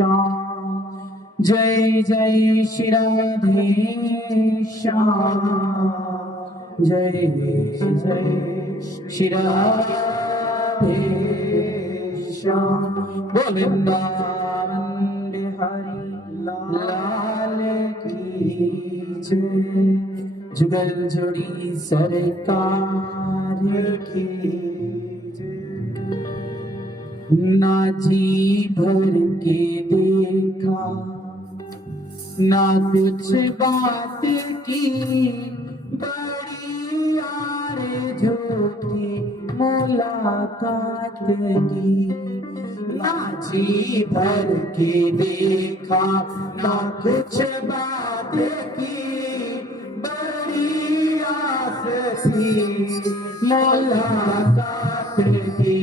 श्याम जय जय श्री राधे श्याम जय जय श्री राधे श्याम वृंदावन बिहारी लाल की जय जुगल जोड़ी सरकार की ना जी भर के देखा ना कुछ बात की बड़ी आरज़ू थी मुलाकात की ना जी भर के देखा ना कुछ बात की बड़ी आस थी मुलाकात की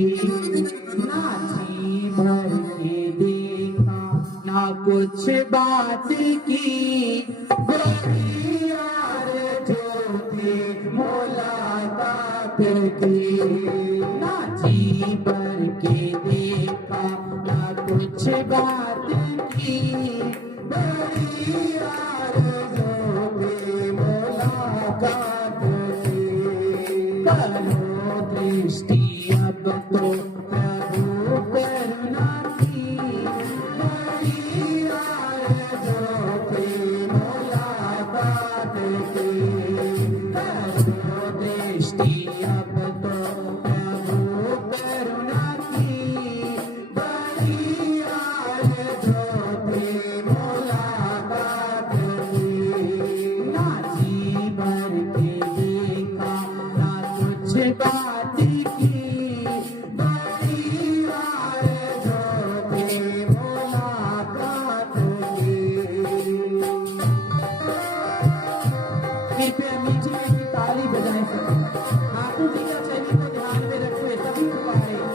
ना जी भर के देखा ना कुछ बात की बड़ी आरज़ू थी मुलाकात की ना जी भर के देखा ना कुछ बात की बड़ी आरज़ू थी मुलाकात की करो दृष्टि अब तो प्रभु करुणा की बड़ी आरज़ू थी मुलाकात की करो दृष्टि अब तो प्रभु करुणा की बड़ी आरज़ू थी मुलाकात की ना जी भर के देखा ना कुछ बात की बड़ी आरज़ू थी मुलाकात की कृपया मीठी मीठी ताली बजाएं सब ठाकुर जी का चैली को ध्यान में रखते सभी को पाएंगे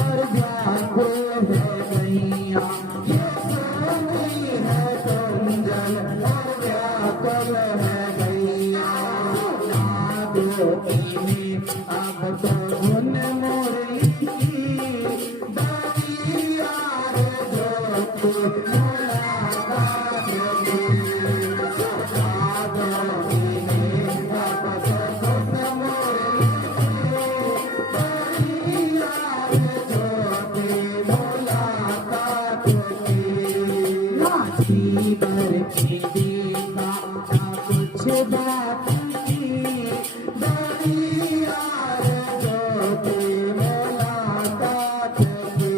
और व्याकुल है गैया ये सोनी है कंजन और व्याकुल है गैया यादों में अब तो धुन मुरली की दरिया रे जो मुलाकात की यादों में अब तो धुन मुरली की दरिया रे जो मुलाकात की लाठी भर के देखा कुछ बात की दरिया रे जो मुलाकात की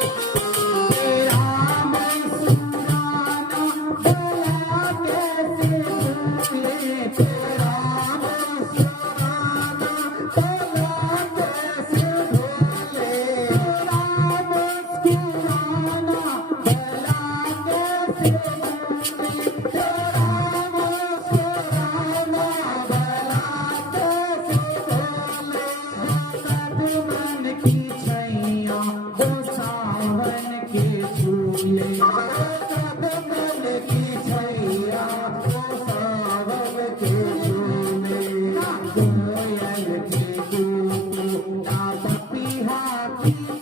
तेरा मुस्कुराना गला कैसे भूले तेरा मुस्कुराना गला कैसे भूले तेरा मुस्कुराना गला कैसे भूले तेरा मुस्कुराना गला कैसे भूले मन की छैया वो सावन के झूले मन की छैया वो सावन के झूले कोयल के धूप पपिहा की